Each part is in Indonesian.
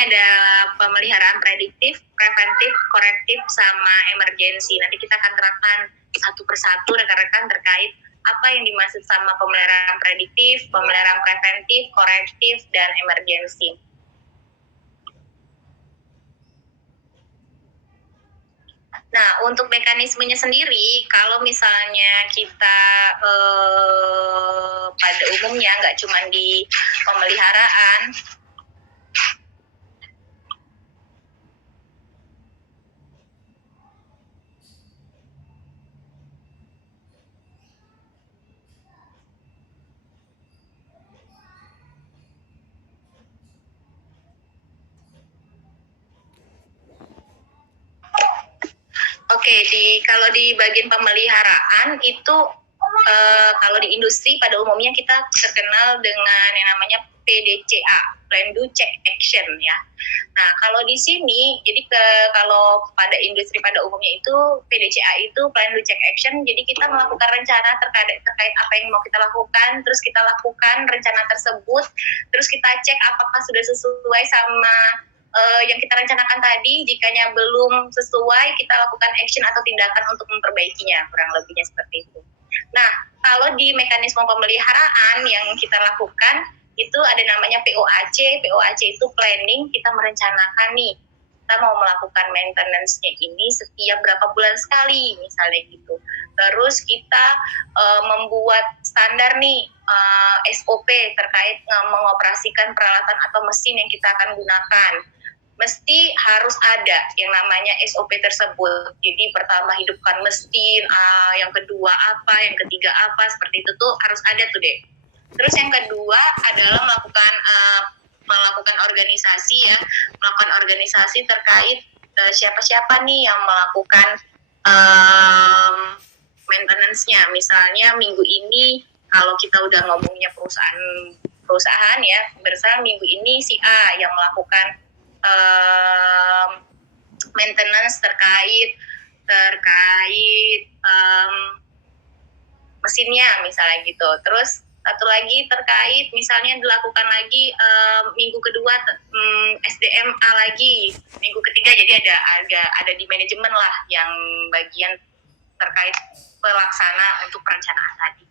ada pemeliharaan prediktif, preventif, korektif, sama emergensi. Nanti kita akan terangkan satu persatu rekan-rekan terkait apa yang dimaksud sama pemeliharaan prediktif, pemeliharaan preventif, korektif, dan emergensi. Nah, untuk mekanismenya sendiri, kalau misalnya kita pada umumnya nggak cuma di pemeliharaan, kalau di bagian pemeliharaan itu kalau di industri pada umumnya kita terkenal dengan yang namanya PDCA, Plan Do Check Action ya. Nah, kalau di sini jadi kalau pada industri pada umumnya itu PDCA itu Plan Do Check Action, jadi kita melakukan rencana terkait apa yang mau kita lakukan, terus kita lakukan rencana tersebut, terus kita cek apakah sudah sesuai sama yang kita rencanakan tadi. Jikanya belum sesuai, kita lakukan action atau tindakan untuk memperbaikinya, kurang lebihnya seperti itu. Nah, kalau di mekanisme pemeliharaan yang kita lakukan itu ada namanya POAC. POAC itu planning, kita merencanakan nih kita mau melakukan maintenance-nya ini setiap berapa bulan sekali misalnya gitu. Terus kita membuat standar nih SOP terkait mengoperasikan peralatan atau mesin yang kita akan gunakan. Mesti harus ada yang namanya SOP tersebut. Jadi pertama hidupkan mesin, yang kedua apa, yang ketiga apa, seperti itu tuh harus ada tuh deh. Terus yang kedua adalah melakukan organisasi ya, melakukan organisasi terkait siapa-siapa nih yang melakukan maintenance-nya. Misalnya minggu ini kalau kita udah ngomongnya perusahaan ya, bersama minggu ini si A yang melakukan maintenance terkait mesinnya misalnya gitu. Terus satu lagi terkait misalnya dilakukan lagi minggu kedua SDMA lagi, minggu ketiga, jadi ada di manajemen lah yang bagian terkait pelaksana untuk perencanaan tadi.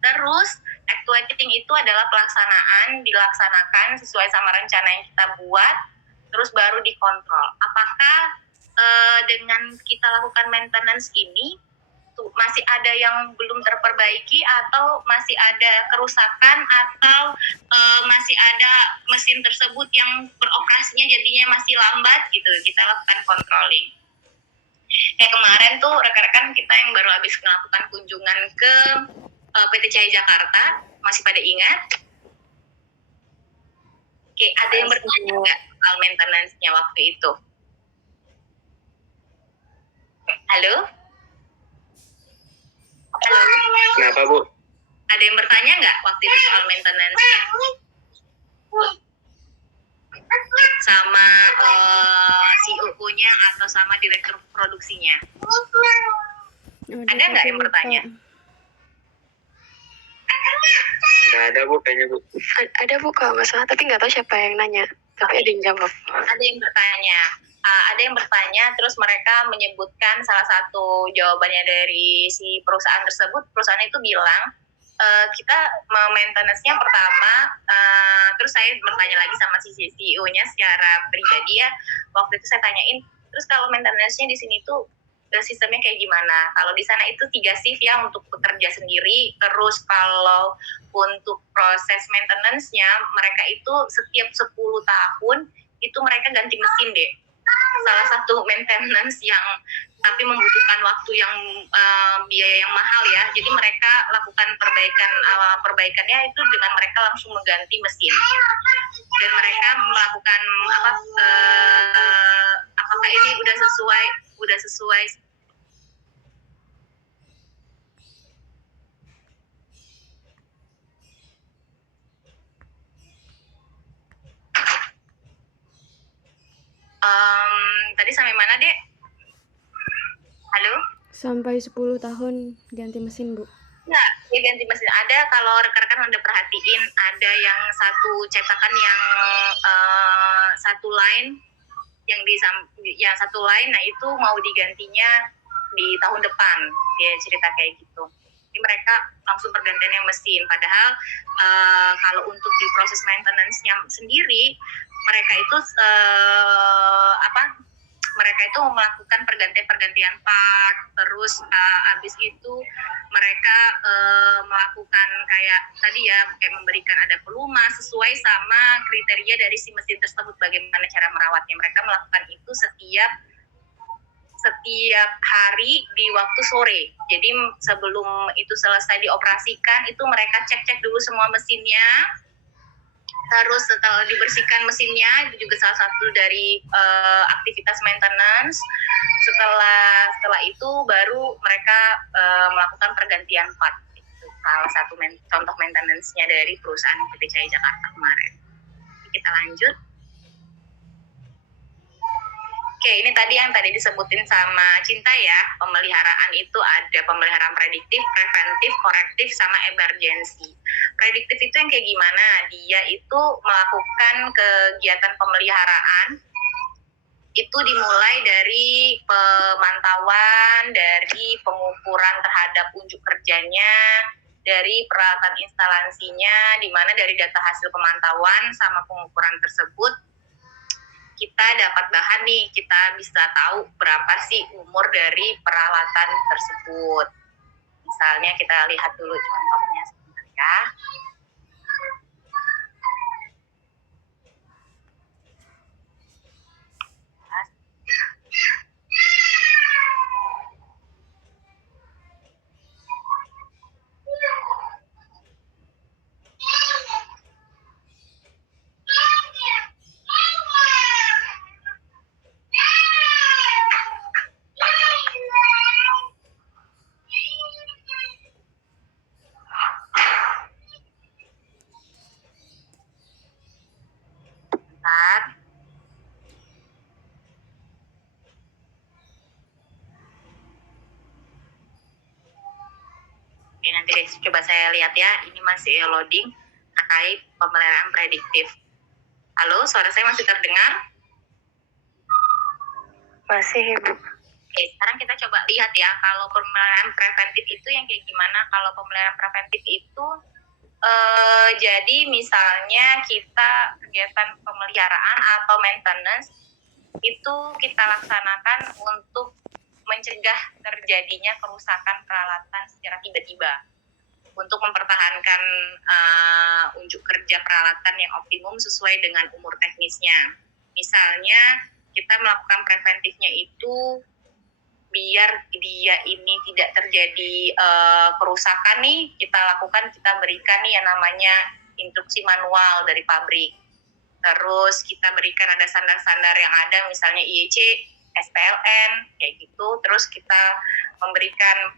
Terus actuating itu adalah pelaksanaan, dilaksanakan sesuai sama rencana yang kita buat, terus baru dikontrol. Apakah dengan kita lakukan maintenance ini masih ada yang belum terperbaiki, atau masih ada kerusakan, atau masih ada mesin tersebut yang beroperasinya jadinya masih lambat gitu, kita lakukan controlling. Kemarin tuh rekan-rekan kita yang baru habis melakukan kunjungan ke PT Cahaya Jakarta, masih pada ingat? Ada yang bertanya nggak soal maintenance-nya waktu itu? Halo? Kenapa, Bu? Ada yang bertanya nggak waktu itu soal maintenance-nya? Sama CEO-nya atau sama direktur produksinya? Ada nggak yang bertanya? Nggak ada, Bu, kayaknya, Bu. Ada, Bu, kalau nggak salah, tapi nggak tahu siapa yang nanya. Tapi ada yang jawab. Ada yang bertanya. Ada yang bertanya, terus mereka menyebutkan salah satu jawabannya dari si perusahaan tersebut. Perusahaan itu bilang, kita maintenance-nya pertama, terus saya bertanya lagi sama si CEO-nya secara pribadi ya. Waktu itu saya tanyain, terus kalau maintenance-nya di sini tuh sistemnya kayak gimana? Kalau di sana itu 3 shift ya untuk bekerja sendiri. Terus kalau untuk proses maintenance-nya, mereka itu setiap 10 tahun itu mereka ganti mesin deh. Salah satu maintenance yang tapi membutuhkan waktu yang biaya yang mahal ya. Jadi mereka lakukan perbaikannya itu dengan mereka langsung mengganti mesin. Dan mereka melakukan apakah ini udah sesuai tadi sampai mana, Dek? Halo? Sampai 10 tahun ganti mesin, Bu. Ya, Dia ganti mesin. Ada, kalau rekan-rekan udah perhatiin, ada yang satu cetakan yang satu line, yang satu line, nah itu mau digantinya di tahun depan. Dia cerita kayak gitu. Jadi mereka langsung pergantian yang mesin. Padahal kalau untuk di proses maintenance-nya sendiri, mereka itu mereka itu melakukan pergantian part, terus abis itu mereka melakukan kayak tadi ya, kayak memberikan ada pelumas sesuai sama kriteria dari si mesin tersebut, bagaimana cara merawatnya. Mereka melakukan itu setiap hari di waktu sore. Jadi sebelum itu selesai dioperasikan, itu mereka cek dulu semua mesinnya. Terus setelah dibersihkan mesinnya, itu juga salah satu dari aktivitas maintenance. Setelah itu baru mereka melakukan pergantian part. Itu salah satu contoh maintenance-nya dari perusahaan PT Cahaya Jakarta kemarin. Kita lanjut. Oke, ini tadi yang tadi disebutin sama Cinta ya, pemeliharaan itu ada pemeliharaan prediktif, preventif, korektif, sama emergency. Prediktif itu yang kayak gimana? Dia itu melakukan kegiatan pemeliharaan, itu dimulai dari pemantauan, dari pengukuran terhadap unjuk kerjanya, dari peralatan instalasinya, di mana dari data hasil pemantauan sama pengukuran tersebut, kita dapat bahan nih, kita bisa tahu berapa sih umur dari peralatan tersebut. Misalnya kita lihat dulu contohnya sebentar ya. Oke, nanti deh coba saya lihat ya, ini masih loading terkait pemeliharaan prediktif. Halo, suara saya masih terdengar? Masih, Ibu. Oke, sekarang kita coba lihat ya, kalau pemeliharaan preventif itu yang kayak gimana. Kalau pemeliharaan preventif itu jadi misalnya kita kegiatan pemeliharaan atau maintenance itu kita laksanakan untuk mencegah terjadinya kerusakan peralatan secara tiba-tiba, untuk mempertahankan unjuk kerja peralatan yang optimum sesuai dengan umur teknisnya. Misalnya kita melakukan preventifnya itu biar dia ini tidak terjadi kerusakan nih, kita berikan nih yang namanya instruksi manual dari pabrik. Terus kita berikan ada standar-standar yang ada, misalnya IEC, SPLN, kayak gitu. Terus kita memberikan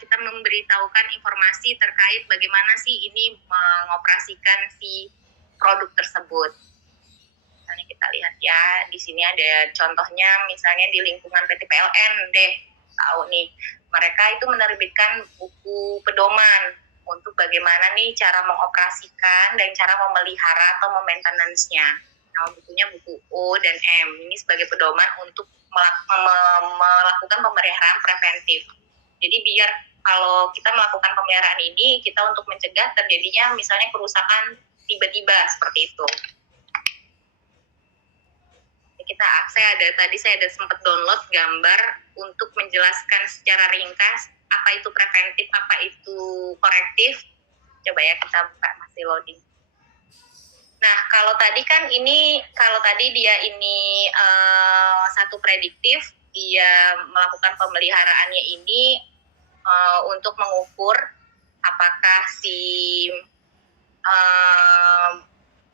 kita memberitahukan informasi terkait bagaimana sih ini mengoperasikan si produk tersebut. Misalnya kita lihat ya, di sini ada contohnya, misalnya di lingkungan PT PLN deh, tahu nih, mereka itu menerbitkan buku pedoman untuk bagaimana nih cara mengoperasikan dan cara memelihara atau memaintenance-nya. Nah, bukunya buku O dan M. Ini sebagai pedoman untuk melakukan pemeliharaan preventif. Jadi biar kalau kita melakukan pemeliharaan ini, kita untuk mencegah terjadinya misalnya kerusakan tiba-tiba seperti itu. Tadi saya ada sempat download gambar untuk menjelaskan secara ringkas apa itu preventif, apa itu korektif. Coba ya kita buka, masih loading. Nah, kalau tadi dia ini satu prediktif, dia melakukan pemeliharaannya ini untuk mengukur apakah si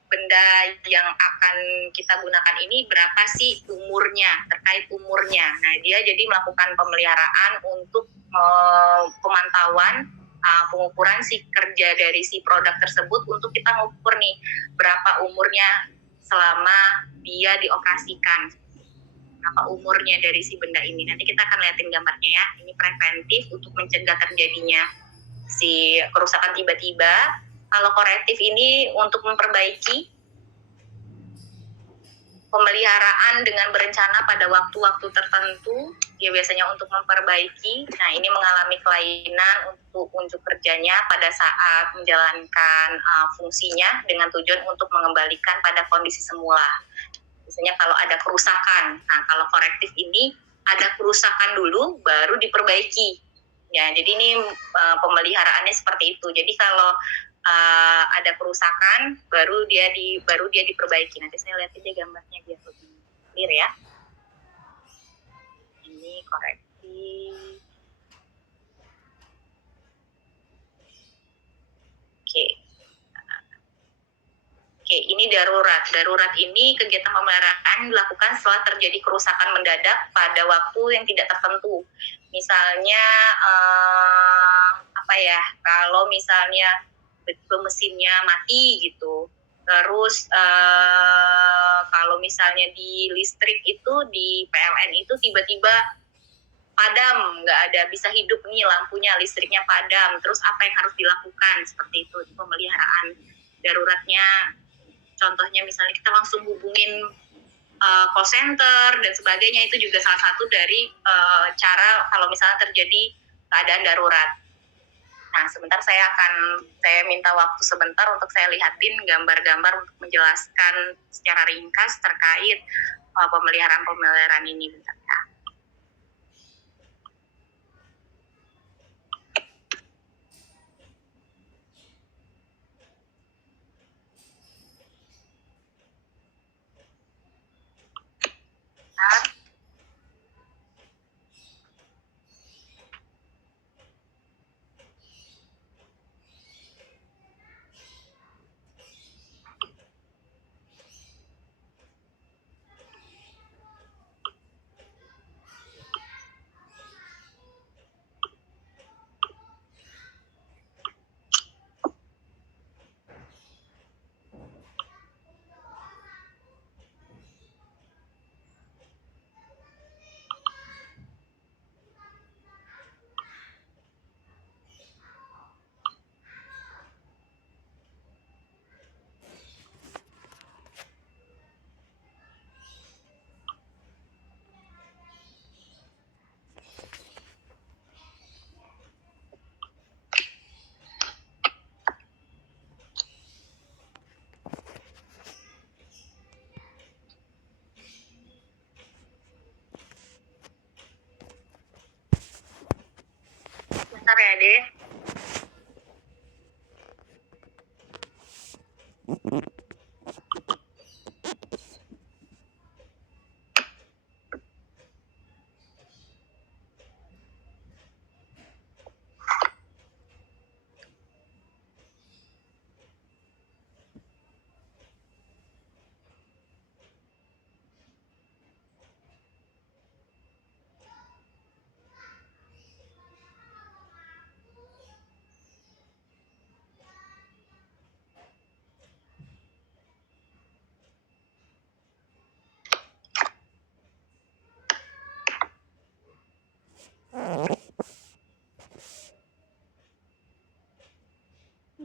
benda yang akan kita gunakan ini berapa sih umurnya, terkait umurnya. Nah, dia jadi melakukan pemeliharaan untuk pemantauan, pengukuran si kerja dari si produk tersebut untuk kita mengukur nih berapa umurnya selama dia dioperasikan. berapa umurnya dari si benda ini. Nanti kita akan liatin gambarnya ya. Ini preventif untuk mencegah terjadinya si kerusakan tiba-tiba. Kalau korektif ini untuk memperbaiki pemeliharaan dengan berencana pada waktu-waktu tertentu, ya biasanya untuk memperbaiki. Nah, ini mengalami kelainan untuk unjuk kerjanya pada saat menjalankan fungsinya dengan tujuan untuk mengembalikan pada kondisi semula. Biasanya kalau ada kerusakan. Nah, kalau korektif ini ada kerusakan dulu, baru diperbaiki. Ya, jadi ini pemeliharaannya seperti itu. Jadi kalau ada kerusakan, baru dia diperbaiki. Nanti saya lihat aja gambarnya biar lebih clear ya. Ini korektif. Oke, ini darurat. Darurat ini kegiatan pemeliharaan dilakukan setelah terjadi kerusakan mendadak pada waktu yang tidak tertentu. Misalnya kalau misalnya mesinnya mati gitu. Terus kalau misalnya di listrik itu, di PLN itu tiba-tiba padam, nggak ada bisa hidup nih lampunya, listriknya padam. Terus apa yang harus dilakukan? Seperti itu, pemeliharaan daruratnya. Contohnya misalnya kita langsung hubungin call center dan sebagainya, itu juga salah satu dari cara kalau misalnya terjadi keadaan darurat. Nah, sebentar saya minta waktu sebentar untuk saya lihatin gambar-gambar untuk menjelaskan secara ringkas terkait pemeliharaan ini. Bentar ya. Bentar. Bentar ya, Deh.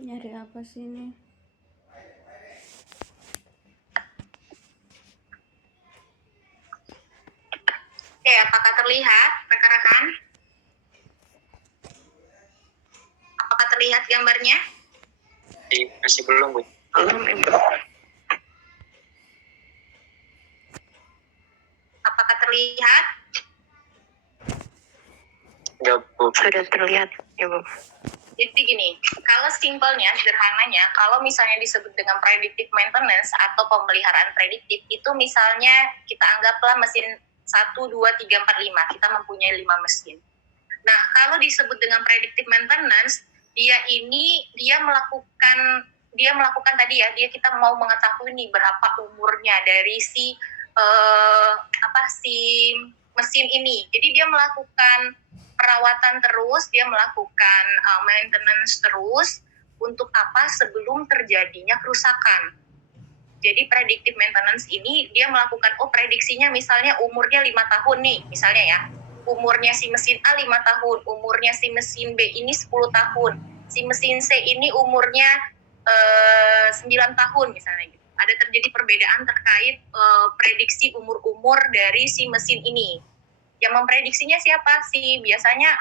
Nyari apa sih ini? Oke, apakah terlihat rekan-rekan? Apakah terlihat gambarnya? Masih belum, Bu. Apakah terlihat? Enggak, Bu. Sudah terlihat, ya Bu. Jadi gini, kalau simpelnya, sederhananya, kalau misalnya disebut dengan predictive maintenance atau pemeliharaan prediktif, itu misalnya kita anggaplah mesin 1, 2, 3, 4, 5. Kita mempunyai 5 mesin. Nah, kalau disebut dengan predictive maintenance, dia melakukan tadi ya, kita mau mengetahui nih berapa umurnya dari si mesin ini. Jadi dia melakukan perawatan terus, dia melakukan maintenance terus untuk apa? Sebelum terjadinya kerusakan. Jadi predictive maintenance ini dia melakukan, prediksinya misalnya umurnya 5 tahun nih, misalnya ya. Umurnya si mesin A 5 tahun, umurnya si mesin B ini 10 tahun, si mesin C ini umurnya 9 tahun misalnya gitu. Ada terjadi perbedaan terkait prediksi umur-umur dari si mesin ini. Yang memprediksinya siapa sih? Biasanya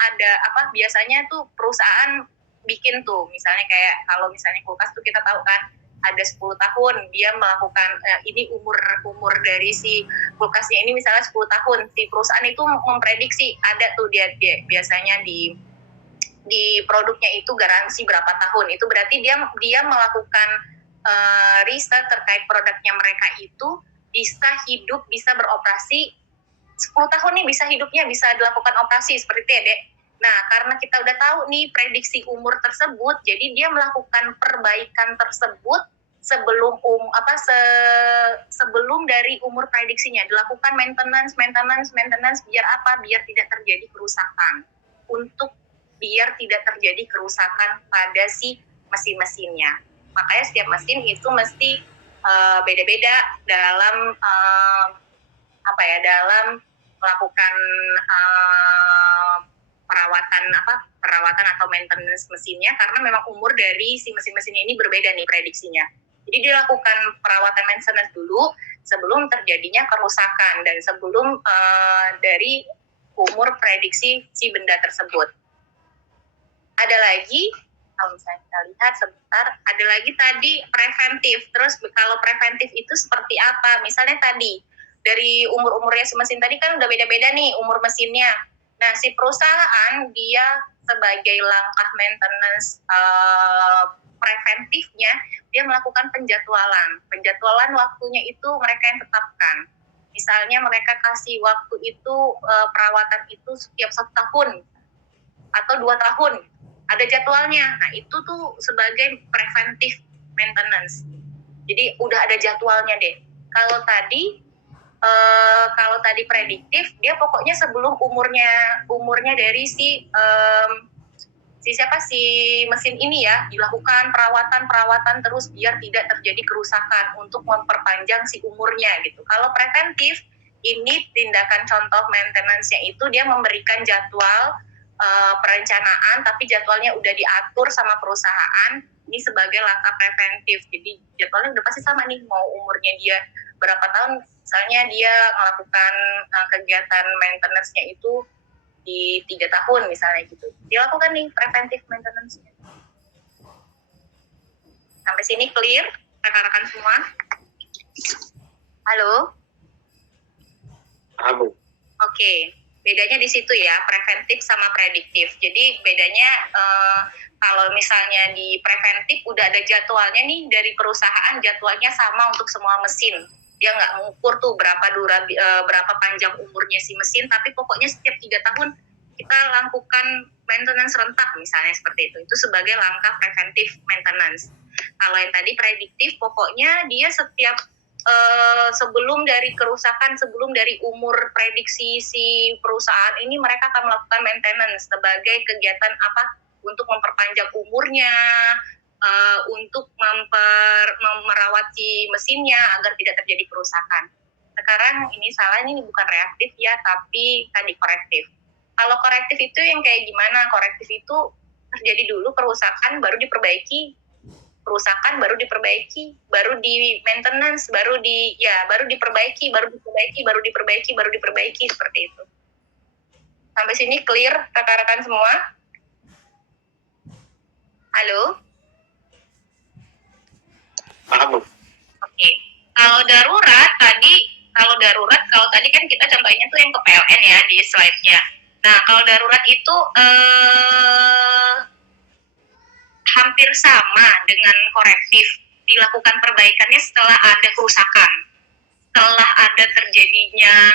tuh perusahaan bikin tuh, misalnya kayak kalau misalnya kulkas tuh kita tahu kan ada 10 tahun dia melakukan ini umur dari si kulkasnya ini misalnya 10 tahun. Si perusahaan itu memprediksi ada tuh dia biasanya di produknya itu garansi berapa tahun. Itu berarti dia melakukan riset terkait produknya mereka itu bisa hidup, bisa beroperasi 10 tahun nih, bisa hidupnya, bisa dilakukan operasi seperti itu ya, Dek. Nah, karena kita udah tahu nih prediksi umur tersebut, jadi dia melakukan perbaikan tersebut sebelum dari umur prediksinya, dilakukan maintenance biar apa? Biar tidak terjadi kerusakan. Biar tidak terjadi kerusakan pada si mesin-mesinnya. Makanya setiap mesin itu mesti beda-beda dalam dalam melakukan perawatan atau maintenance mesinnya, karena memang umur dari si mesin-mesinnya ini berbeda nih prediksinya. Jadi dilakukan perawatan maintenance dulu sebelum terjadinya kerusakan dan sebelum dari umur prediksi si benda tersebut. Ada lagi, kalau misalnya kita lihat sebentar, ada lagi tadi preventif. Terus kalau preventif itu seperti apa? Misalnya tadi dari umur-umurnya si mesin tadi kan udah beda-beda nih umur mesinnya. Nah, si perusahaan dia sebagai langkah maintenance preventifnya, dia melakukan penjadwalan. Penjadwalan waktunya itu mereka yang tetapkan. Misalnya mereka kasih waktu itu perawatan itu setiap 1 tahun atau 2 tahun. Ada jadwalnya. Nah, itu tuh sebagai preventive maintenance. Jadi udah ada jadwalnya deh. Kalau tadi prediktif, dia pokoknya sebelum umurnya dari si mesin ini ya, dilakukan perawatan terus biar tidak terjadi kerusakan untuk memperpanjang si umurnya gitu. Kalau preventif, ini tindakan contoh maintenance-nya itu dia memberikan jadwal perencanaan, tapi jadwalnya udah diatur sama perusahaan. Ini sebagai langkah preventif. Jadi jadwalnya udah pasti sama nih, mau umurnya dia berapa tahun, misalnya dia melakukan kegiatan maintenance-nya itu di 3 tahun misalnya gitu. Dilakukan nih preventive maintenance-nya. Sampai sini clear rekan-rekan semua? Halo? Halo. Oke, bedanya di situ ya, preventif sama prediktif. Jadi bedanya kalau misalnya di preventif udah ada jadwalnya nih dari perusahaan, jadwalnya sama untuk semua mesin. Dia nggak mengukur tuh berapa panjang umurnya si mesin, tapi pokoknya setiap 3 tahun kita lakukan maintenance rentak misalnya seperti itu. Itu sebagai langkah preventive maintenance. Kalau yang tadi prediktif, pokoknya dia setiap sebelum dari kerusakan, sebelum dari umur prediksi si perusahaan ini, mereka akan melakukan maintenance sebagai kegiatan untuk memperpanjang umurnya, untuk merawat si mesinnya agar tidak terjadi kerusakan. Sekarang ini salah, ini bukan reaktif ya, tapi tadi korektif. Kalau korektif itu yang kayak gimana? Korektif itu terjadi dulu kerusakan, baru diperbaiki, baru di maintenance, baru diperbaiki, seperti itu. Sampai sini clear rekan-rekan semua? Halo? Paham. Oke. Kalau darurat tadi kan kita contohnya tuh yang ke PLN ya di slide-nya. Nah, kalau darurat itu hampir sama dengan korektif, dilakukan perbaikannya setelah ada kerusakan, setelah ada terjadinya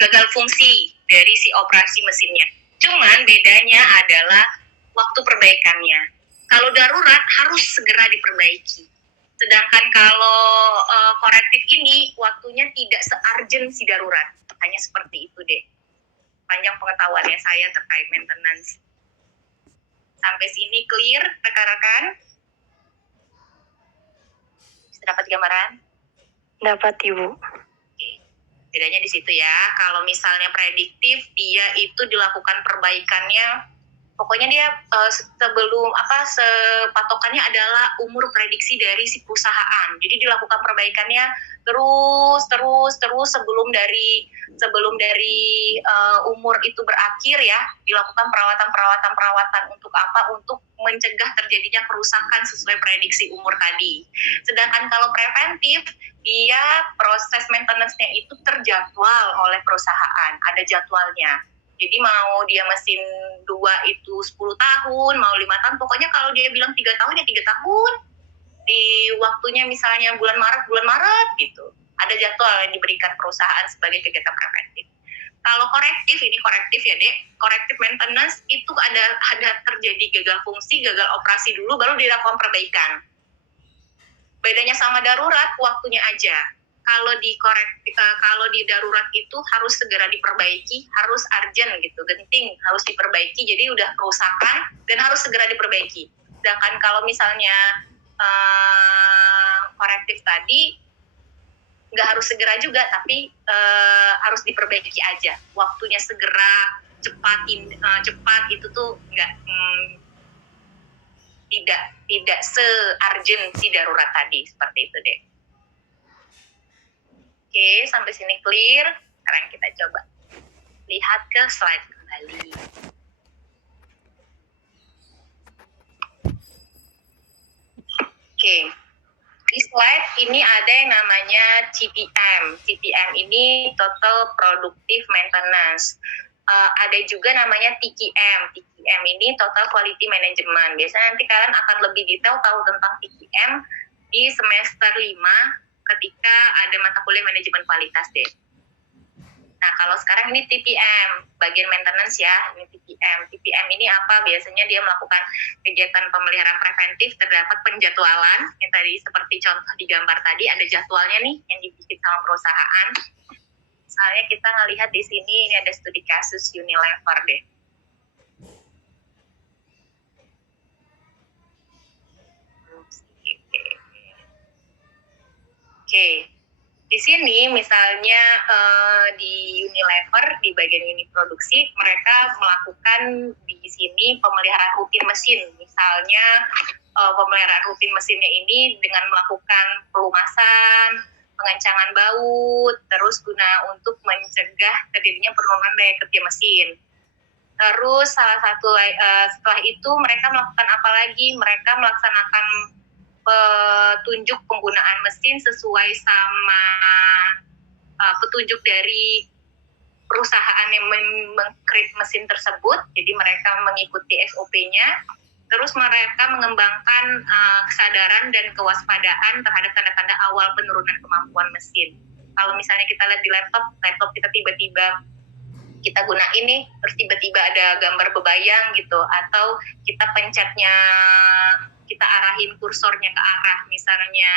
gagal fungsi dari si operasi mesinnya. Cuman bedanya adalah waktu perbaikannya. Kalau darurat harus segera diperbaiki. Sedangkan kalau korektif ini waktunya tidak se-urgent si darurat. Hanya seperti itu deh. Panjang pengetahuannya saya terkait maintenance. Sampai sini clear rekan-rekan? dapat gambaran? Dapat, Ibu. Bedanya di situ ya. Kalau misalnya prediktif, dia itu dilakukan perbaikannya. Pokoknya dia patokannya adalah umur prediksi dari si perusahaan. Jadi dilakukan perbaikannya terus sebelum dari umur itu berakhir ya, dilakukan perawatan untuk apa? Untuk mencegah terjadinya kerusakan sesuai prediksi umur tadi. Sedangkan kalau preventif, dia proses maintenance-nya itu terjadwal oleh perusahaan, ada jadwalnya. Jadi mau dia mesin 2 itu 10 tahun, mau 5 tahun, pokoknya kalau dia bilang 3 tahun ya 3 tahun. Di waktunya misalnya bulan Maret gitu. Ada jadwal yang diberikan perusahaan sebagai kegiatan preventif. Kalau korektif, ini korektif ya Dek, korektif maintenance itu ada terjadi gagal fungsi, gagal operasi dulu, baru dilakukan perbaikan. Bedanya sama darurat, waktunya aja. Kalau di darurat itu harus segera diperbaiki, harus urgent gitu, genting, harus diperbaiki, jadi udah kerusakan dan harus segera diperbaiki. Sedangkan kalau misalnya korektif tadi nggak harus segera juga, tapi harus diperbaiki aja. Waktunya segera, cepat itu tuh nggak tidak se-urgent si darurat tadi, seperti itu deh. Oke, sampai sini clear. Sekarang kita coba lihat ke slide kembali. Oke, di slide ini ada yang namanya TPM. TPM ini Total Productive Maintenance. Ada juga namanya TQM. TQM ini Total Quality Management. Biasanya nanti kalian akan lebih detail tahu tentang TQM di semester 5 ketika ada mata kuliah manajemen kualitas deh. Nah, kalau sekarang ini TPM, bagian maintenance ya, ini TPM. TPM ini apa? Biasanya dia melakukan kegiatan pemeliharaan preventif, terdapat penjadwalan, yang tadi seperti contoh di gambar tadi, ada jadwalnya nih yang dibikin sama perusahaan. Misalnya kita ngelihat di sini, ini ada studi kasus Unilever deh. Oke. Di sini misalnya di Unilever, di bagian unit produksi, mereka melakukan di sini pemeliharaan rutin mesin. Misalnya pemeliharaan rutin mesinnya ini dengan melakukan pelumasan, pengencangan baut, terus guna untuk mencegah terjadinya penurunan daya kerja mesin. Terus setelah itu mereka melakukan apa lagi? Mereka melaksanakan petunjuk penggunaan mesin sesuai sama petunjuk dari perusahaan yang meng-create mesin tersebut. Jadi mereka mengikuti SOP-nya. Terus mereka mengembangkan kesadaran dan kewaspadaan terhadap tanda-tanda awal penurunan kemampuan mesin. Kalau misalnya kita lihat di laptop kita tiba-tiba kita gunain nih, terus tiba-tiba ada gambar bebayang gitu, atau kita pencetnya, kita arahin kursornya ke arah misalnya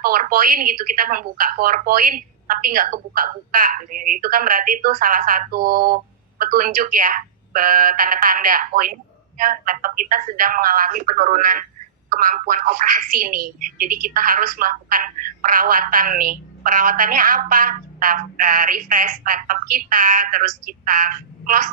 PowerPoint gitu, kita membuka PowerPoint tapi nggak kebuka-buka gitu ya. Itu kan berarti itu salah satu petunjuk ya, tanda-tanda oh ini laptop kita sedang mengalami penurunan kemampuan operasi nih. Jadi kita harus melakukan perawatan nih. Perawatannya apa? Kita refresh laptop kita, terus kita close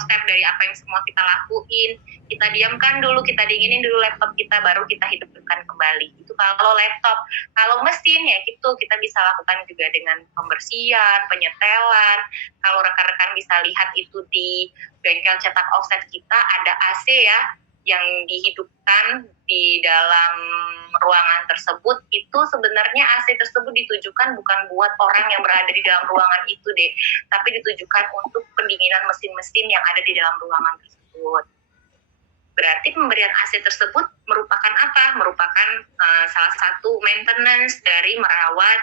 step dari apa yang semua kita lakuin. Kita diamkan dulu, kita dinginin dulu laptop kita, baru kita hidupkan kembali. Itu kalau laptop. Kalau mesin ya gitu, kita bisa lakukan juga dengan pembersihan, penyetelan. Kalau rekan-rekan bisa lihat itu di bengkel cetak offset kita ada AC ya, yang dihidupkan di dalam ruangan tersebut. Itu sebenarnya AC tersebut ditujukan bukan buat orang yang berada di dalam ruangan itu deh, tapi ditujukan untuk pendinginan mesin-mesin yang ada di dalam ruangan tersebut. Berarti pemberian AC tersebut merupakan apa? Merupakan salah satu maintenance dari merawat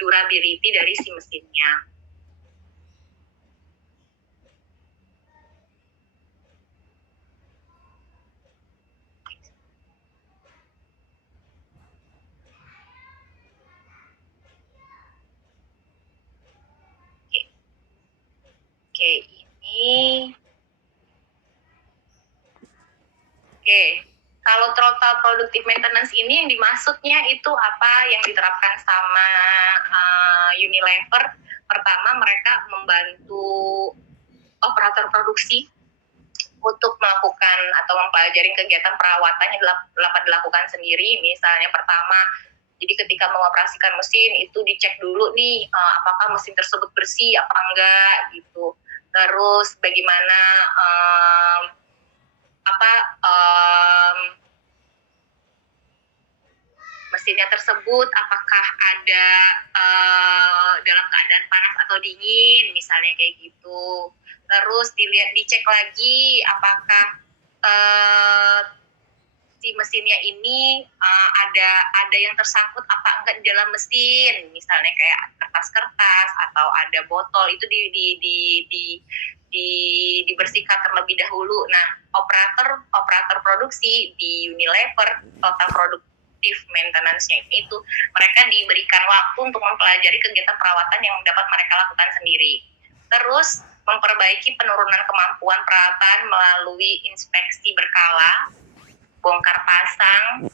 durability dari si mesinnya. Oke, kalau total productive maintenance ini yang dimaksudnya itu apa yang diterapkan sama Unilever. Pertama, mereka membantu operator produksi untuk melakukan atau mempelajari kegiatan perawatan yang dapat dilakukan sendiri. Misalnya pertama, jadi ketika mengoperasikan mesin itu dicek dulu nih apakah mesin tersebut bersih apa enggak gitu. Terus bagaimana mesinnya tersebut apakah ada dalam keadaan panas atau dingin misalnya kayak gitu. Terus dicek lagi apakah si mesinnya ini ada yang tersangkut apa enggak di dalam mesin, misalnya kayak kertas-kertas atau ada botol itu dibersihkan terlebih dahulu. Nah, operator produksi di Unilever total productive maintenance-nya itu mereka diberikan waktu untuk mempelajari kegiatan perawatan yang dapat mereka lakukan sendiri. Terus memperbaiki penurunan kemampuan peralatan melalui inspeksi berkala, bongkar pasang,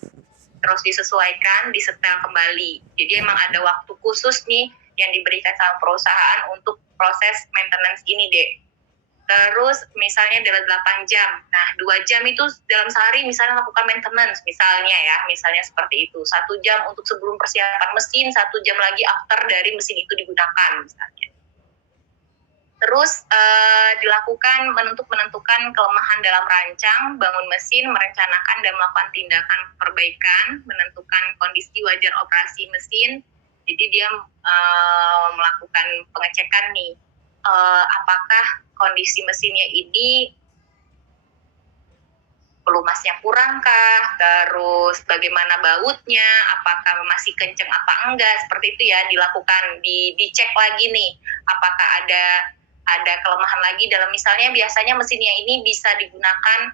terus disesuaikan, disetel kembali. Jadi emang ada waktu khusus nih yang diberikan sama perusahaan untuk proses maintenance ini deh. Terus misalnya dalam 8 jam, nah 2 jam itu dalam sehari misalnya lakukan maintenance, misalnya seperti itu. 1 jam untuk sebelum persiapan mesin, 1 jam lagi after dari mesin itu digunakan misalnya. Terus dilakukan menentukan kelemahan dalam rancang, bangun mesin, merencanakan dan melakukan tindakan perbaikan, menentukan kondisi wajar operasi mesin. Jadi dia melakukan pengecekan nih, apakah kondisi mesinnya ini pelumasnya kurangkah, terus bagaimana bautnya, apakah masih kenceng apa enggak, seperti itu ya, dilakukan, dicek lagi nih, apakah ada kelemahan lagi dalam, misalnya biasanya mesinnya ini bisa digunakan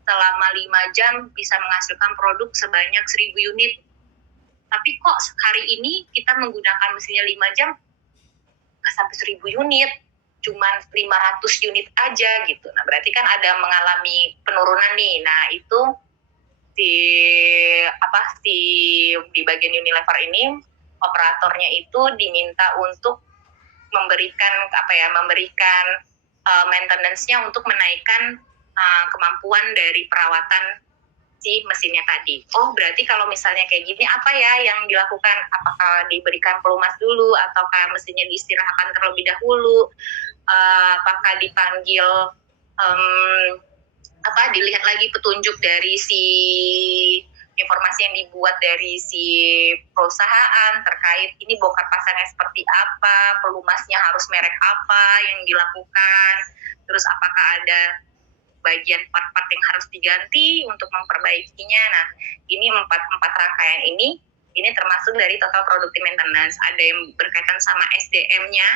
selama 5 jam bisa menghasilkan produk sebanyak 1.000 unit. Tapi kok hari ini kita menggunakan mesinnya 5 jam nggak sampai 1.000 unit, cuman 500 unit aja gitu. Nah, berarti kan ada mengalami penurunan nih. Nah, itu di bagian Unilever ini operatornya itu diminta untuk memberikan maintenance-nya untuk menaikkan kemampuan dari perawatan si mesinnya tadi. Oh, berarti kalau misalnya kayak gini apa ya yang dilakukan? Apakah diberikan pelumas dulu ataukah mesinnya diistirahatkan terlebih dahulu? Apakah dipanggil dilihat lagi petunjuk dari si informasi yang dibuat dari si perusahaan terkait ini bongkar pasangnya seperti apa, pelumasnya harus merek apa yang dilakukan, terus apakah ada bagian part-part yang harus diganti untuk memperbaikinya. Nah, ini empat rangkaian ini termasuk dari total productive maintenance. Ada yang berkaitan sama SDM-nya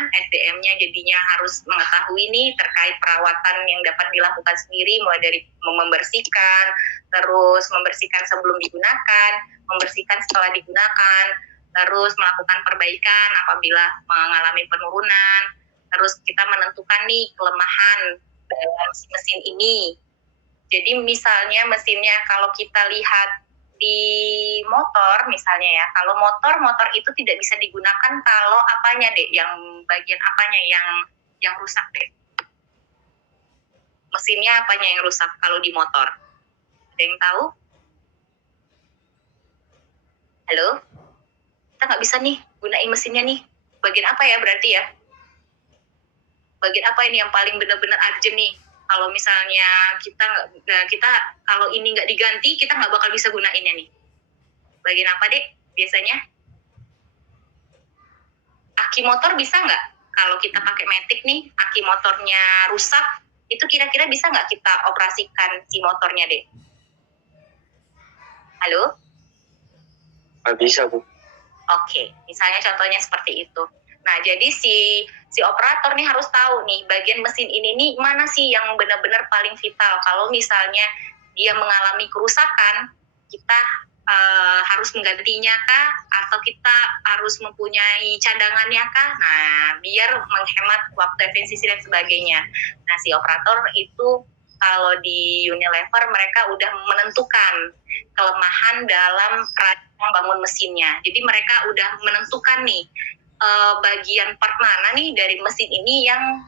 jadinya harus mengetahui nih terkait perawatan yang dapat dilakukan sendiri, mulai dari membersihkan, terus membersihkan sebelum digunakan, membersihkan setelah digunakan, terus melakukan perbaikan apabila mengalami penurunan, terus kita menentukan nih kelemahan dalam mesin ini. Jadi misalnya mesinnya kalau kita lihat di motor misalnya ya, kalau motor itu tidak bisa digunakan kalau apanya deh, yang bagian apanya yang rusak deh, mesinnya apanya yang rusak kalau di motor, ada yang tahu? Halo, kita nggak bisa nih gunain mesinnya nih, bagian apa ya berarti ya, bagian apa ini yang paling benar-benar urgent nih? Kalau misalnya kita kalau ini nggak diganti, kita nggak bakal bisa gunainnya nih. Bagian apa deh biasanya? Aki motor bisa nggak? Kalau kita pakai Matic nih, aki motornya rusak, itu kira-kira bisa nggak kita operasikan si motornya deh? Halo? Nggak bisa, Bu. Oke, misalnya contohnya seperti itu. Nah, jadi si operator nih harus tahu nih bagian mesin ini nih mana sih yang benar-benar paling vital. Kalau misalnya dia mengalami kerusakan, kita harus menggantinya kah? Atau kita harus mempunyai cadangannya kah? Nah, biar menghemat waktu, efisiensi dan sebagainya. Nah, si operator itu kalau di Unilever mereka udah menentukan kelemahan dalam perancang bangun mesinnya. Jadi mereka udah menentukan nih bagian part mana nih dari mesin ini yang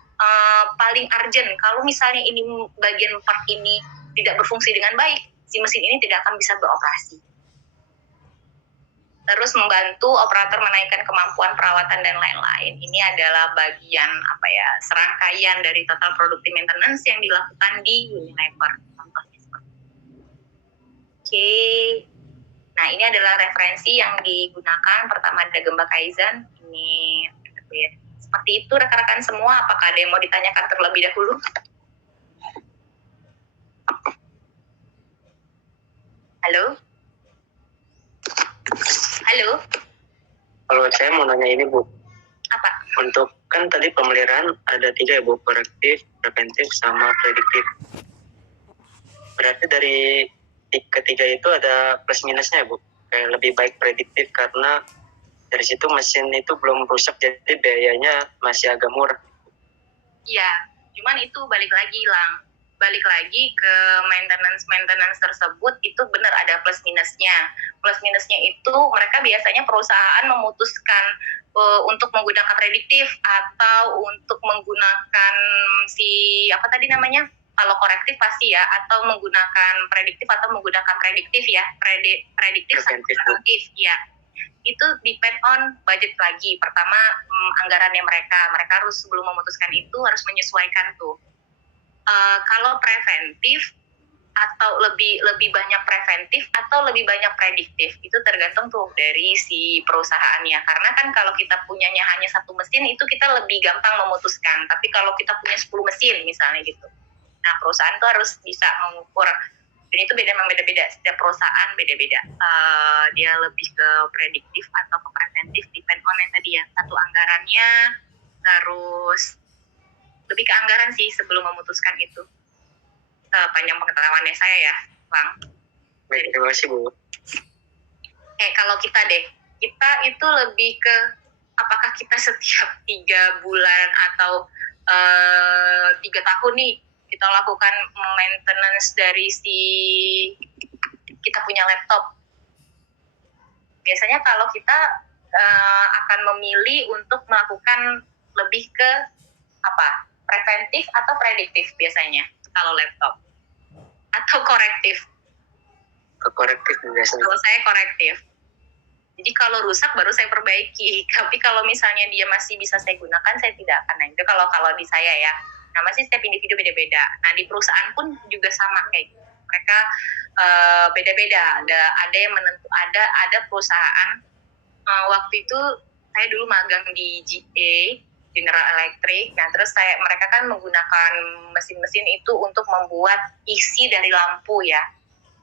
paling urgent. Kalau misalnya ini bagian part ini tidak berfungsi dengan baik, si mesin ini tidak akan bisa beroperasi. Terus membantu operator menaikkan kemampuan perawatan dan lain-lain. Ini adalah bagian serangkaian dari total productive maintenance yang dilakukan di Unilever. Oke. Nah, ini adalah referensi yang digunakan. Pertama ada Gemba Kaizen. Ini seperti itu rekan-rekan semua. Apakah ada yang mau ditanyakan terlebih dahulu? Halo? Halo? Kalau saya mau nanya ini Bu, Apa? untuk kan tadi pemeliharaan ada 3 ya Bu, korektif, preventif, sama prediktif. Berarti dari ketiga itu ada plus minusnya ya Bu? Kayak lebih baik prediktif karena dari situ mesin itu belum rusak jadi biayanya masih agak murah. Iya, cuman itu balik lagi ke maintenance tersebut itu benar ada plus minusnya. Plus minusnya itu mereka biasanya perusahaan memutuskan untuk menggunakan prediktif atau untuk menggunakan kalau korektif pasti ya, atau menggunakan prediktif atau menggunakan prediktif ya, prediktif sama preventif ya. Itu depend on budget lagi. Pertama anggarannya mereka harus sebelum memutuskan itu harus menyesuaikan tuh. Kalau preventif atau lebih banyak preventif atau lebih banyak prediktif itu tergantung tuh dari si perusahaannya. Karena kan kalau kita punyanya hanya satu mesin itu kita lebih gampang memutuskan. Tapi kalau kita punya 10 mesin misalnya gitu, nah perusahaan tuh harus bisa mengukur. Dan itu memang beda-beda, setiap perusahaan beda-beda. Dia lebih ke prediktif atau ke preventif, depend on yang tadi ya. Satu anggarannya, terus lebih ke anggaran sih sebelum memutuskan itu. Panjang pengetahuannya saya ya, Bang. Baik, terima kasih Bu. Kalau kita itu lebih ke apakah kita setiap 3 bulan atau 3 tahun nih kita lakukan maintenance dari si kita punya laptop. Biasanya kalau kita akan memilih untuk melakukan lebih ke preventif atau prediktif biasanya kalau laptop, atau korektif. Korektif biasanya. Kalau saya korektif. Jadi kalau rusak baru saya perbaiki. Tapi kalau misalnya dia masih bisa saya gunakan, saya tidak akan. Nah itu kalau di saya ya. Nah masih setiap individu beda-beda. Nah di perusahaan pun juga sama kayak gitu. Mereka beda-beda. Ada yang ada perusahaan. Waktu itu saya dulu magang di GA, General Electric. Nah terus mereka kan menggunakan mesin-mesin itu untuk membuat isi dari lampu ya.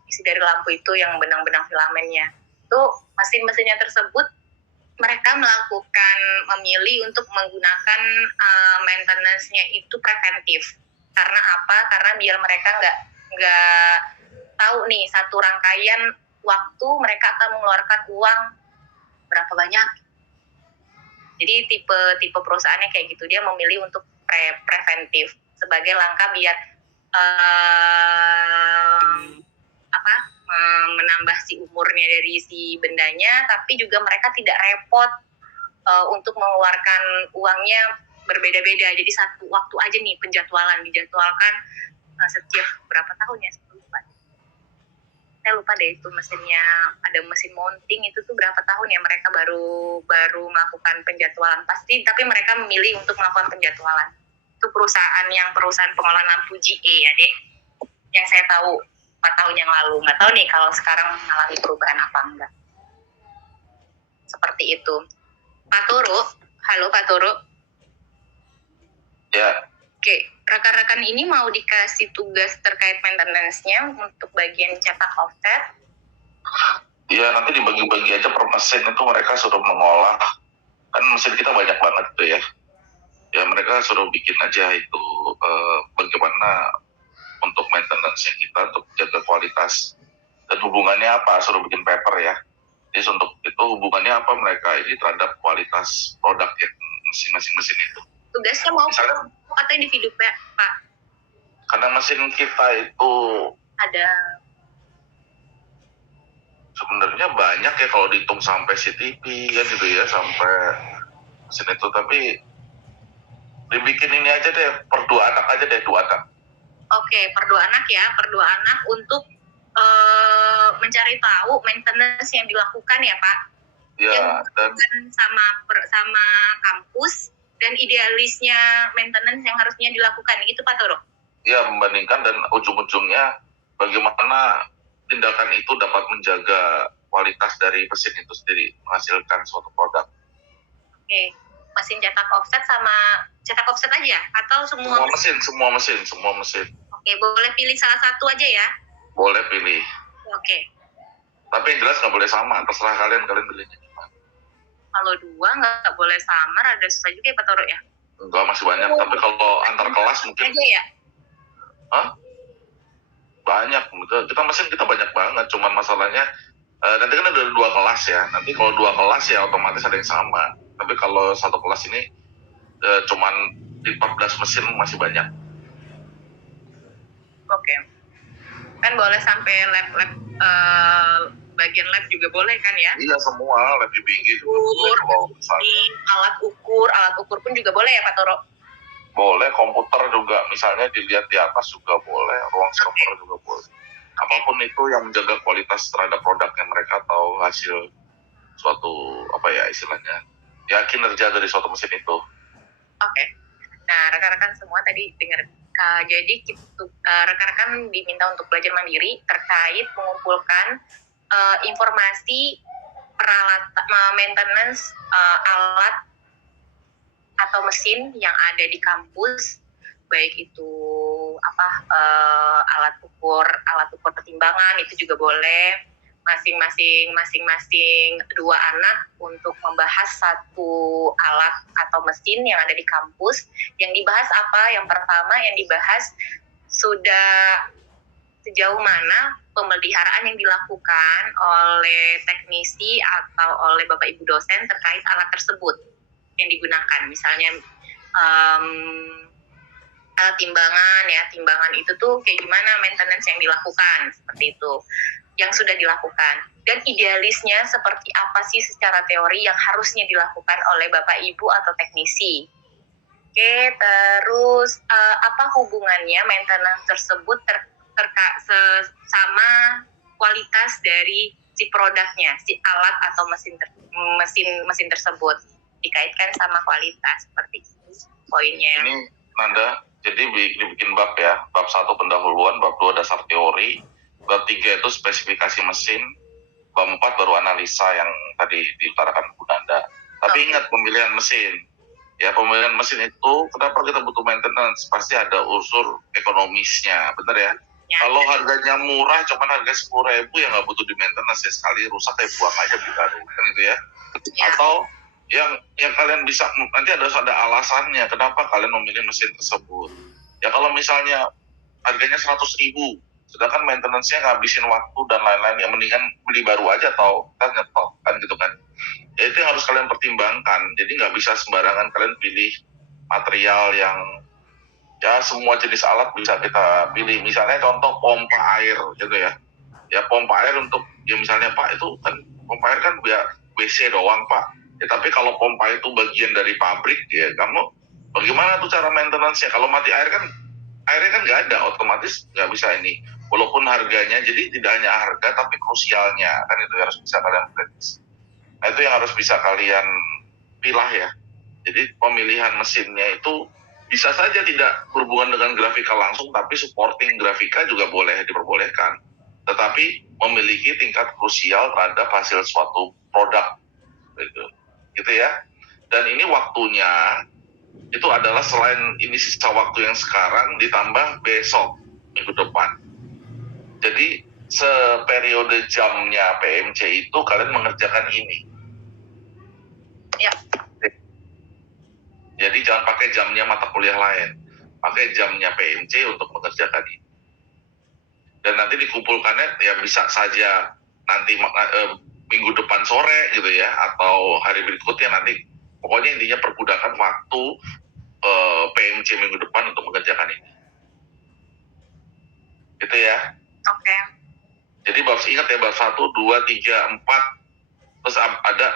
Isi dari lampu itu yang benang-benang filamennya. Itu mesin-mesinnya tersebut mereka memilih untuk menggunakan maintenance-nya itu preventif. Karena apa? Karena biar mereka nggak tahu nih satu rangkaian waktu mereka akan mengeluarkan uang berapa banyak. Jadi tipe perusahaannya kayak gitu, dia memilih untuk preventif sebagai langkah biar menambah si umurnya dari si bendanya, tapi juga mereka tidak repot untuk mengeluarkan uangnya berbeda-beda. Jadi satu waktu aja nih dijadwalkan setiap berapa tahun ya, saya lupa deh itu mesinnya, ada mesin mounting itu tuh berapa tahun ya mereka baru melakukan penjadwalan pasti, tapi mereka memilih untuk melakukan penjadwalan. Itu perusahaan pengolahan lampu GA ya deh, yang saya tahu 4 tahun yang lalu. Nggak tahu nih kalau sekarang mengalami perubahan apa enggak. Seperti itu. Pak Turu, halo Pak Turu. Ya. Oke, rekan-rekan ini mau dikasih tugas terkait maintenance-nya untuk bagian cetak offset. Iya, nanti dibagi-bagi aja per mesin itu mereka suruh mengolah. Kan mesin kita banyak banget tuh ya. Ya mereka suruh bikin aja itu bagaimana untuk maintenance-nya kita untuk jaga kualitas. Dan hubungannya apa? Suruh bikin paper ya. Jadi untuk itu hubungannya apa mereka ini terhadap kualitas produk ya, masing-masing mesin itu. Tugasnya mau misalnya atau individu Pak? Karena mesin kita itu Ada. sebenarnya banyak ya kalau dihitung sampai CTP kan gitu ya, sampai mesin itu. Tapi dibikin ini aja deh, per 2 anak aja deh, 2 anak. Oke, per 2 anak ya, per 2 anak untuk mencari tahu maintenance yang dilakukan ya Pak. Ya, Yang dan dilakukan sama kampus dan idealisnya maintenance yang harusnya dilakukan gitu Pak Toro. ya membandingkan dan ujung-ujungnya bagaimana tindakan itu dapat menjaga kualitas dari mesin itu sendiri, menghasilkan suatu produk. Oke, mesin cetak offset sama cetak offset aja atau semua Semua mesin. Oke, boleh pilih salah satu aja ya. Boleh pilih. Oke, Tapi yang jelas nggak boleh sama, terserah kalian pilihnya gimana. kalau 2 nggak boleh sama, ada susah juga ya Pak Toro ya. Enggak, masih banyak. Tapi kalau antar kelas mungkin Aja ya. banyak. Kita mesin kita banyak banget. Cuman masalahnya nanti kan ada 2 kelas ya. Nanti kalau 2 kelas ya otomatis ada yang sama. Tapi kalau satu kelas ini cuman di 14 mesin masih banyak. Oke. Kan boleh sampai lab bagian lab juga boleh kan ya? Iya, semua lebih tinggi juga boleh kalau misalnya. Di alat ukur pun juga boleh ya Pak Toro? Boleh, komputer juga misalnya dilihat di atas juga boleh, ruang server juga boleh. Apapun itu yang menjaga kualitas terhadap produknya mereka atau hasil suatu istilahnya ya kinerja dari suatu mesin itu. Oke. Nah, rekan-rekan semua tadi dengar. Jadi rekan-rekan diminta untuk belajar mandiri terkait mengumpulkan informasi peralatan maintenance alat atau mesin yang ada di kampus, baik itu alat ukur pertimbangan itu juga boleh. Masing-masing 2 anak untuk membahas satu alat atau mesin yang ada di kampus. Yang dibahas apa? Yang pertama yang dibahas sudah sejauh mana pemeliharaan yang dilakukan oleh teknisi atau oleh Bapak Ibu dosen terkait alat tersebut yang digunakan. Misalnya alat timbangan itu tuh kayak gimana maintenance yang dilakukan, seperti itu yang sudah dilakukan, dan idealisnya seperti apa sih secara teori yang harusnya dilakukan oleh Bapak Ibu atau teknisi. Oke, terus apa hubungannya maintenance tersebut sama kualitas dari si produknya, si alat atau mesin tersebut, dikaitkan sama kualitas, seperti itu poinnya. Ini Nanda, jadi dibikin bab ya, bab 1 pendahuluan, bab 2 dasar teori, bab 3 itu spesifikasi mesin, bab 4 baru analisa yang tadi diutarakan Bu Nanda. Tapi ingat pemilihan mesin. Ya, pemilihan mesin itu kenapa kita butuh maintenance? Pasti ada unsur ekonomisnya, benar ya? Kalau harganya murah, cuman harga 10.000 ya nggak butuh di maintenance ya, sekali rusak ya buang aja beli baru, kan gitu ya? Atau yang kalian bisa nanti ada alasannya kenapa kalian memilih mesin tersebut. Ya kalau misalnya harganya 100.000, sedangkan maintenance-nya ngabisin waktu dan lain-lain, ya mendingan beli baru aja atau kan nyetok kan gitu kan. Ya itu yang harus kalian pertimbangkan. Jadi nggak bisa sembarangan kalian pilih material yang ya semua jenis alat bisa kita pilih. Misalnya contoh pompa air gitu ya. Ya pompa air untuk ya misalnya Pak itu kan pompa air kan biar WC doang Pak. Ya tapi kalau pompa itu bagian dari pabrik ya kamu bagaimana tuh cara maintenance-nya? Kalau mati air kan airnya kan nggak ada, otomatis nggak bisa ini. Walaupun harganya, jadi tidak hanya harga tapi krusialnya kan itu harus bisa kalian prediksi. Nah itu yang harus bisa kalian pilah ya. Jadi pemilihan mesinnya itu bisa saja tidak berhubungan dengan grafika langsung, tapi supporting grafika juga boleh diperbolehkan. Tetapi memiliki tingkat krusial terhadap hasil suatu produk, gitu ya. Dan ini waktunya itu adalah selain ini sisa waktu yang sekarang ditambah besok minggu depan. Jadi seperiode jamnya PMC itu kalian mengerjakan ini. Ya. Jadi jangan pakai jamnya mata kuliah lain, pakai jamnya PMC untuk mengerjakan ini. Dan nanti dikumpulkannya ya bisa saja nanti minggu depan sore gitu ya, atau hari berikutnya nanti. Pokoknya intinya perbudakan waktu PMC minggu depan untuk mengerjakan ini. gitu ya. Oke. Jadi ingat ya bab 1, 2, 3, 4, terus ada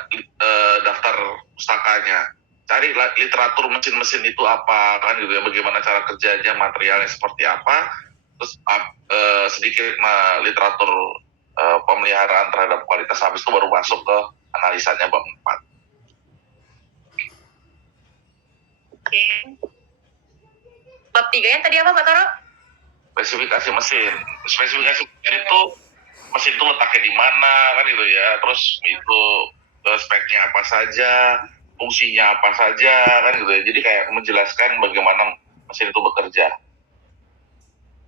daftar pustakanya. Cari literatur mesin-mesin itu apa kan gitu ya, bagaimana cara kerjanya, materialnya seperti apa, terus sedikit literatur pemeliharaan terhadap kualitas, habis itu baru masuk ke analisanya bab 4. Oke. Bab 3-nya tadi apa Pak Toro? Spesifikasi mesin. Spesifikasi mesin itu mesin itu letaknya di mana kan gitu ya, terus itu speknya apa saja, fungsinya apa saja kan gitu ya. Jadi kayak menjelaskan bagaimana mesin itu bekerja.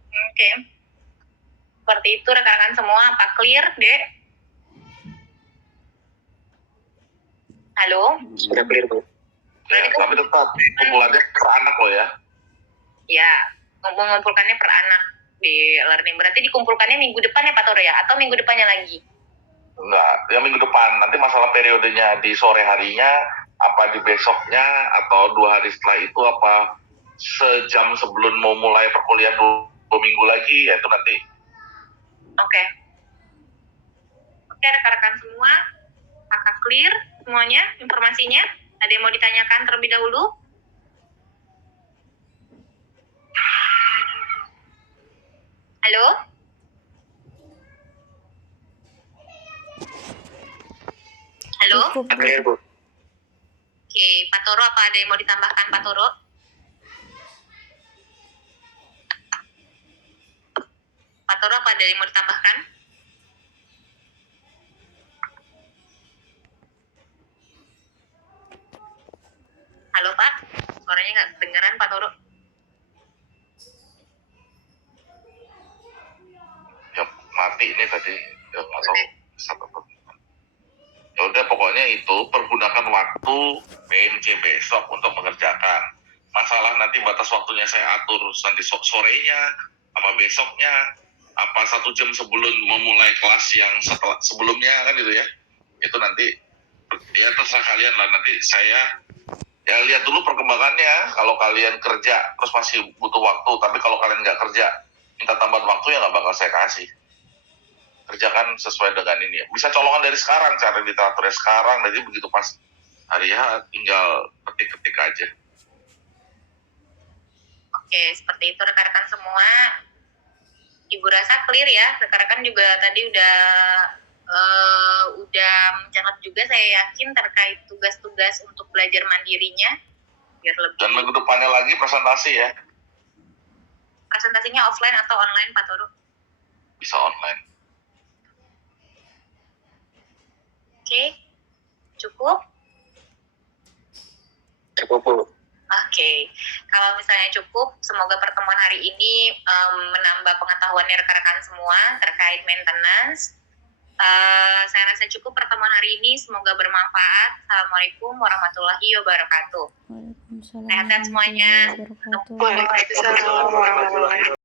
Oke. Seperti itu rekan-rekan semua, apa clear, Dek? Halo? Sudah clear, Bu. Ya, tapi tetap kumpulannya per anak loh ya. Ya, mengumpulkannya per anak di learning. Berarti dikumpulkannya minggu depan ya Pak Toro ya? Atau minggu depannya lagi? Enggak, ya minggu depan. Nanti masalah periodenya di sore harinya, apa di besoknya, atau 2 hari setelah itu, apa sejam sebelum mau mulai perkuliahan 2 minggu lagi, ya itu nanti. Oke. Oke, rekan-rekan semua, apakah clear semuanya informasinya? Ada yang mau ditanyakan terlebih dahulu? Halo? Halo? Cukup, Bu. Clear, Bu. Oke, Pak Toro, apa ada yang mau ditambahkan Pak Toro? Pak Toro, apa ada yang mau ditambahkan? Halo Pak, suaranya nggak kedengeran Pak Toro. Ya mati ini tadi, ya nggak tahu bisa apa. Ya udah, pokoknya itu pergunakan waktu PMC besok untuk mengerjakan. Masalah nanti batas waktunya saya atur nanti sorenya, apa besoknya, apa 1 jam sebelum memulai kelas yang sebelumnya kan gitu ya. Itu nanti ya terserah kalian lah, nanti saya ya lihat dulu perkembangannya. Kalau kalian kerja terus masih butuh waktu, tapi kalau kalian nggak kerja minta tambahan waktu ya nggak bakal saya kasih. Kerjakan sesuai dengan ini ya. Bisa colongan dari sekarang, cari literaturnya sekarang, jadi begitu pas hari ya tinggal ketik-ketik aja. Oke, seperti itu rekan-rekan semua. Ibu rasa clear ya. Rekan-rekan juga tadi udah mencatat juga, saya yakin, terkait tugas-tugas untuk belajar mandirinya. Biar lebih. Dan minggu depannya lagi presentasi ya. Presentasinya offline atau online Pak Toro? Bisa online. Oke, cukup? Cukup, Bu. Oke, kalau misalnya cukup, semoga pertemuan hari ini menambah pengetahuan rekan-rekan semua terkait maintenance. Saya rasa cukup pertemuan hari ini, semoga bermanfaat. Assalamualaikum warahmatullahi wabarakatuh. Waalaikumsalam Sehat-sehat semuanya. warahmatullahi wabarakatuh. Waalaikumsalam warahmatullahi wabarakatuh.